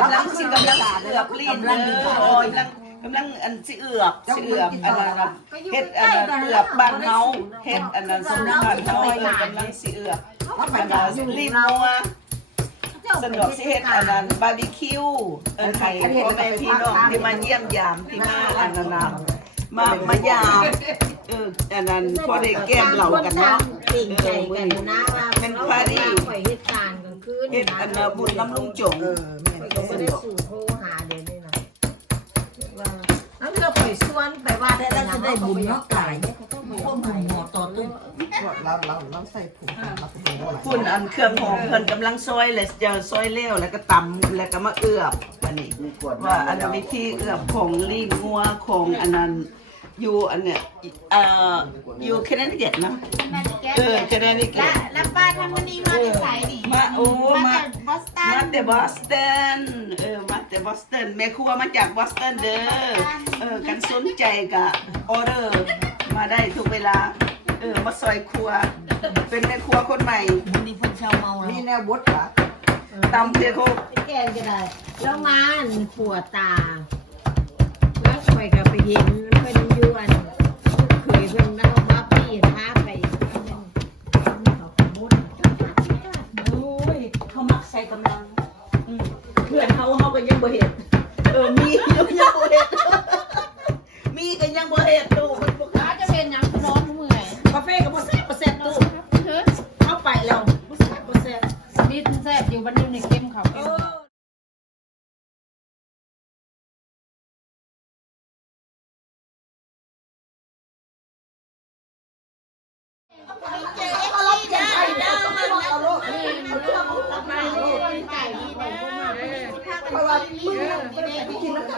กำลังสิกำลังเอือบลีนเด้อโอ้ยกำลังกำลังอันสิเอือบสิเอือบอันนั้นน่ะเฮ็ดอันนั้นเอือบบ้านเฮาเฮ็ดอันนั้นสมุนบ้านเฮาแล้วกำลังสิเอือบอันนั้นลีนนัวสนุกสิเฮ็ดอันนั้นบาร์บีคิวเอิ้นให้พ่อแม่พี่น้องที่มาเยี่ยมยามที่มาอันนั้นน่ะมา มายาม เอออันนั้นพอได้แก้มเหล่ากันเนาะเก่งใจกันนะว่าข่อยเหตุการณ์กลางคืนเฮ็ดอันน่ะบุญน้ำลุงจงเออแม่ข่อยก็ก็สะไม่ดได้วกสู่โทรหาเดี๋ยวนี้นะว่าแล้วเธอข่อยชวนไปว่าแต่เราจะได้บุญเนาะกายต้มหมูหมอต่อตุ้มเราเราเราใส่ถุงเราไปดูว่าคุณอันเครื่องหอมเพิ่นกำลังซอยเลยจะซอยเลี้ยวแล้วก็ตำแล้วก็มาเอือบอันนี้ว่าอันนั้นวิธีเอือบของลีนงัวของอันนั้น อยู่อันเนี้ยเอ่ออยู่แคนาดาเนาะ เออแคนาดาแล้วป้าทำวันนี้มาจากไหนนี่มาโอ้มาจากบอสตันมาแต่บอสตันเออมาแต่บอสตันแม่ครัวมาจากบอสตันเด้อเออกันสนใจก็ออเดอร์มาได้ทุกเวลาเออมาซอยครัว เป็นแม่ครัวคนใหม่ วันนี้เพิ่นเช่าเมาแล้วมีแนวบดเหรอตำเพียโคแกนก็ได้ แล้วงานปวดตา แล้วข่อยก็ไปเห็น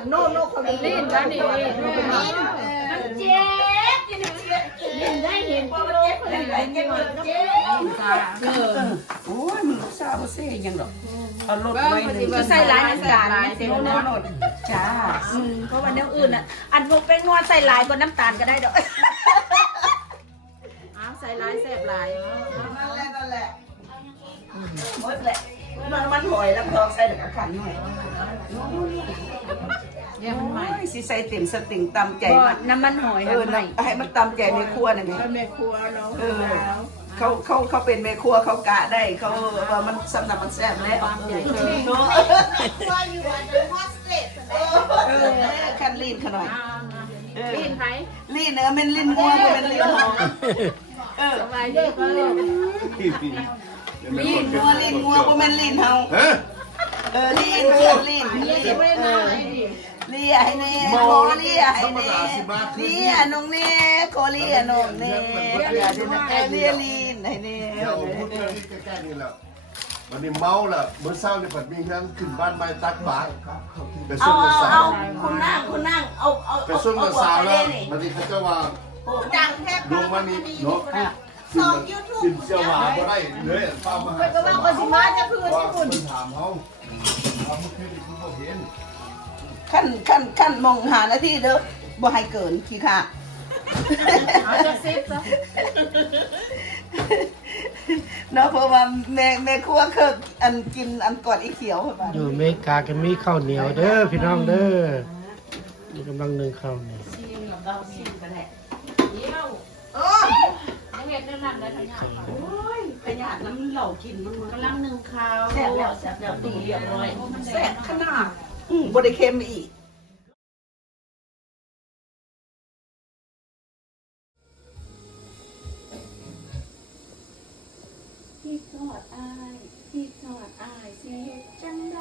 โนโน่เขาเลยลิ้นแล้วนี่เจ๊เห็นได้เห็นก็โลกเลยเจ๊เจ๊โอ้ยมันลูกสาวบ่เซ่ยังดอกเอารถไว้ใส่หลายน้ำตาลเต็มโน่เนาะโน่จ้าเพราะว่าแนวอื่นอะอันพวกเป็นงวใส่หลายกว่าน้ำตาลก็ได้ดอกใส่หลายแซ่บลายนั่นแหละนั่นแหละหมดแหละมันมันหอยแล้วพอใส่แล้วก็ขันหน่อย เนี่ยมันใหม่โอ้ยสิใส่เต็มสติงตามใจก็มันน้ำมันหอยเอค่ะอใหม่ให้มันตามใจในครัวน่ะแม่แม่ครัวเนาะเออ เขาเขาเขาเป็นแม่ครัวเขากะได้เขาว่ามันสำหรับมันแซ่บแล้วเนาะว่าอยู่อันนั้นฮอสเตสเออคันลีนเขาหน่อยเออลิ้นไผลีนเนื้อเป็นลีนงัวบ่เป็นลีนหอมเออสบายดีก็เลยลีนงัวลีนงัวบ่แม่นลีนเฮาฮะเออลีนเลียลีนลีน เออ เลียให้แน่โคเลียให้แน่เลียน้องแน่โคเลียน้องแน่เลียเลียลีนให้แน่เที่ยวพูดเรื่องนี้ใกล้ๆนี่แหละวันนี้เมาล่ะเมื่อเช้านี่ผัดมีเรื่องขึ้นบ้านไม้ตักบาตรไปเอาส่งเอากับสาเอาวคุณนั่งคุณนั่งเอาเอาไปส่งกับสาวแล้ววันนี้เขาจะว่าดังแทบดวงวันนี้เนาะกินกินเจ้าหวาบ่ได้เลยป้ามาหาก็ว่าคนสิมาจะคือว่าที่คคุนณถามเขาเขาไม่เคยได้คุณบ่เห็น ขั้นขั้นขั้นมองหาหน้าที่เด้อบ่ให้เกินขี้ค่ะเอาจะซิปซะเนาะเพราะว่าแม่แม่ครัวเคยอันกินอันกอดอีเขียวค่ะอยู่อเมริกาก็มีข้าวเหนียวเด้อพี่น้องเด้อนี่กำลังนึ่งข้าวเหนียวยังเห็นนั่นนั่นได้ทั้งอย่างโอ้ยขยะน้ำเหล่ากินมันมันกำลังหนึ่งข้าวแซ่บแล้วแซ่บแล้วตีเรียบร้อยแซ่บขนาด อืมบ่ได้เค็มอีก ที่ทอดอายที่ทอดอายเสียจังได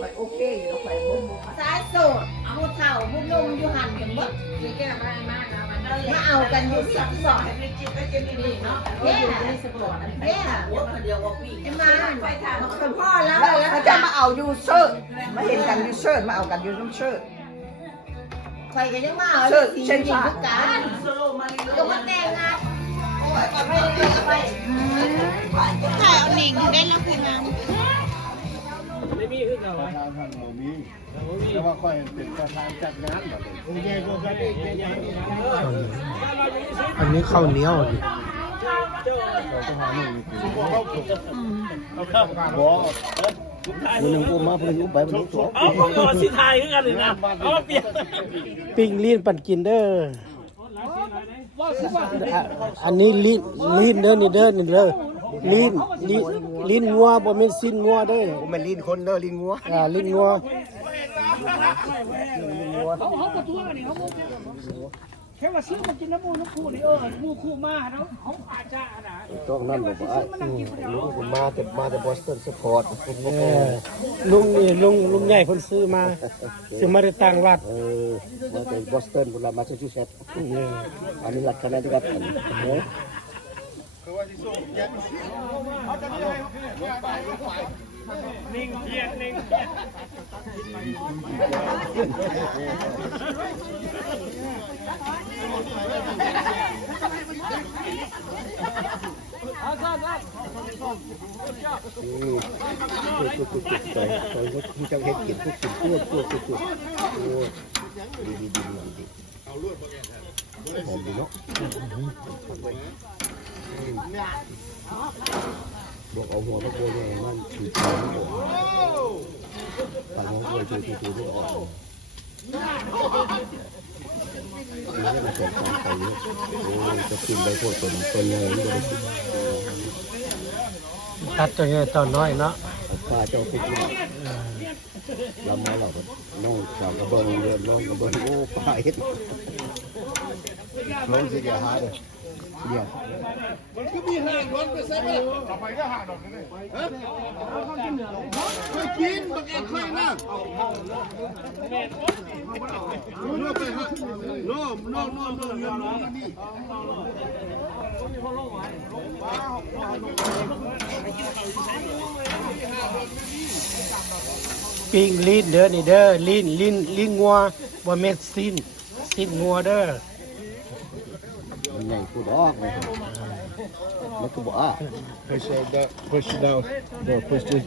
ไปโอเคอยู่แล้วไปบ่บ่ สายโสดผู้เฒ่าผู้นมอยู่หันกันหมดคือแก้มากมากนะ มันมาเอากันอยู่สักสองนี่เนาะแย่นี่สปอร์ตแย่เดียวว่าปีจะมาคือพ่อแล้วแล้วแล้วเขาจะมาเอาอยู่เชิดมาเห็นกันอยู่เชิดมาเอากันอยู่น้ำเชิดใครก็ยังมาเอาสีจริงทุกการโซโลมาลีก็มาแต่งงานไปไปถ่ายเอาหนิงได้แล้วคุณงามไม่มีคือเก่าทางทางบ่มีแต่ว่าค่อยเป็นประธานจัดงานแบบนี้อันนี้ข้าวเหนียวนี่เราต้องหาหนึ่งนี่คือบ่มือหนึ่งอุ้มามือหนึ่งอุ้มไปมือหนึ่งสองเอาผมก็สิทายคือกันเลยนะเอาเปลี่ยนปิ้งลีนปั่นกินเด้ออันนี้ลีนลีนเด้อนี่เด้อนี่เด้อ ลีนลีนลีนงัวบ่แม่นสิ้นงัวเด้อผมเป็นลินคนเด้อลินงัวอ่าลีนงัวเขาเขาประท้วงนี่เขาแค่ว่าซื้อมากินน้ำมูน้ำคู่นี่เออมูคู่มาแล้วเขาอาจจะนะต้องนั่นบอกว่าลุงผมมาแต่มาแต่บอสตันสปอร์ตเออลุงนี่ลุงลุงใหญ่เพิ่นซื้อมาซื้อมาได้ต่างวัดเออมาแต่บอสตันบุรีมาซาชูเซตส์เอออันนี้หลักคะแนนที่รับกันเนาะ นิ่งเทียนนิ่งเยี่ยมจุดจุดจุดใจใจก็ที่เจ้าเฮ็ดกินพวกกินพวกพวกพวกพวกโอ้ดีดีดีดีหอมดีเนาะ บอกเอาหัวพระโกยมันถือทองบอกปังหัวโกยถือถือถือออกนี่ก็เป็นการไปโอ้จะกินไปพวกตนตนเลยมันจะได้ตัดตัวใหญ่ตัวน้อยเนาะปลาเจ้าคุกนี่ลำไม้เราก็น้องสาวกระเบิงเรือนน้องกระเบิงโอ้ปลาเห็ดน้องสิแกหายเลย ดียวหาเลยเดียวกินบักเอ็ดค่อยนะโน่ไปฮะโน่โน่โน่โน่โน่โน่นี่ปิ้งลีนเด้อนี่เด้อลีนลีนลีนงัวบ่แม่นสิ้นสิ้นงัวเด้อ มันใหญ่กูดอกเลยมันก็บอกอะ Push it down push it down เดี๋ยวพุชพุช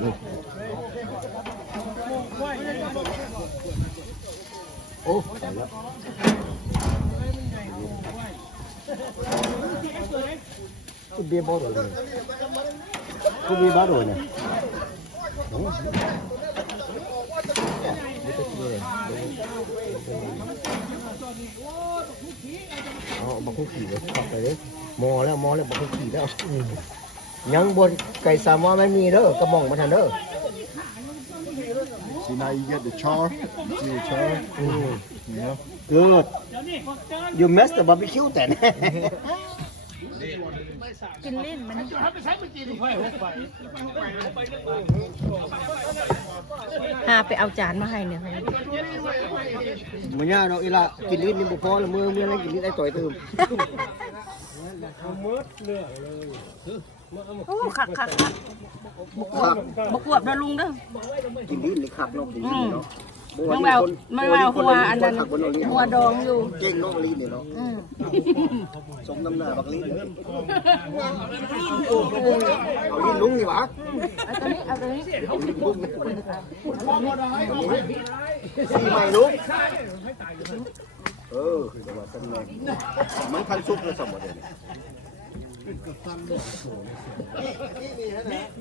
โอ้ตายแล้วกูเบียร์บอลเลยกูเบียร์บอลเลยเนี่ยโอ้ไม่ต้องกินเลย เอาบักคุกขี่ไปขับไปเลยมอแล้วมอแล้วบักคุกขี่แล้วยังบนไก่สามว่าไม่มีเด้อกระหม่องมาทันเด้อ See now you get the char see the char yeah good you messed the barbecue แต่ กินลิ้นมันไปใช้ไปกินไปหกไปหาไปเอาจานมาให้เนี่ยมันยากเราะอีละกินลิ้นนี่บ่พอละมือมืออะไรกินลิ้นไอ้ต่อยตื่มโอ้ขักขักครับบกวบนะลุงเด้อกินลิ้นนี่ครับเนาะกินลิ้นเนาะ มันแววมันแววหัวอันนั้นหัวดองอยู่ เก่งเนาะลิ้นนี่เนาะอืมสมน้ำหน้าบักลิ้นเอาลิ้นลุงนี่หวะเอาตัวนี้เอาตัวนี้เอาลิ้นลุงนี่สีใหม่ลุงเออคือว่าสำเนามันคันซุกแล้วสมบัติ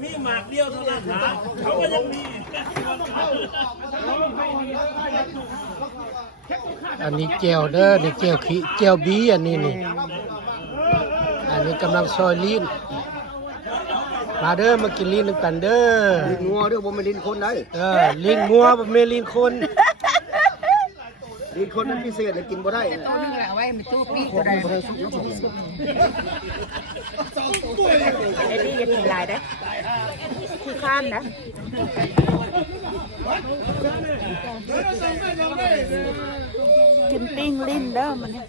มีหมากเดียวเท่านั้นนะเขาก็ยังมีอันนี้แก้วเด้อนี่แก้วขี้แก้วบีอันนี้นี่ อันนี้กำลังซอยลีนมาเด้อมากินลีนนำกันเด้อลิ้นงัวเด้อบ่แม่นลิ้นคนได้เออลีนงัวบ่แม่นลีนคน ลิ้นคนนั้นพิเศษน่ะกินบ่ได้ตัวนึงเอาไว้มันตู้ปีกคนบ่ได้สุกเนาะไอ้นี่จะกินลายได้คือข้ามนะ กินปิ้งลิ้นเด้อมันเนี่ย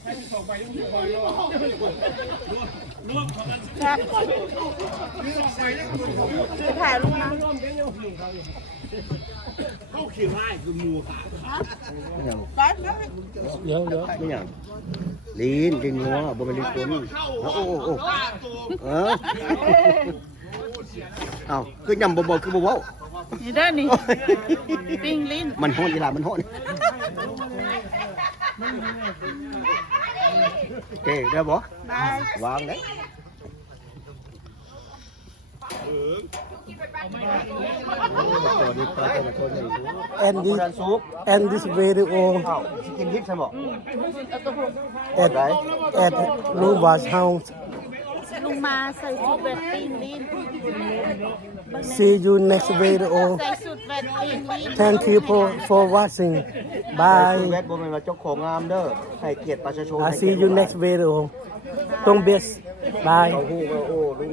ครับไปถ่ายรูปนะเดี๋ยวเดี๋ยวไม่หยังลิ้นลิ้นงัวบ่แม่นลิ้นคนโอ้โอ้โอ้เออเอ้าคือยำบ่บ่คือบ่เว้านี่เด้อนี่ปิ้งลิ้นมันฮ้อนอีหล่ะมันฮ้อนโอเคได้ Oke, udah boh. Bang deh. And this and this very old chicken hips, and, at Luba's house มาใส่ชุดแบบตีนลิ้น see you next video ใส่ชุดแบบตีนลิ้น thank you for for watching ใส่ bye ชุดแวดบ่แม่นว่าเจ้าของงามเด้อให้เกียรติประชาชน I see you next video ตรงเบส bye โอ้โหโอ้โหลุง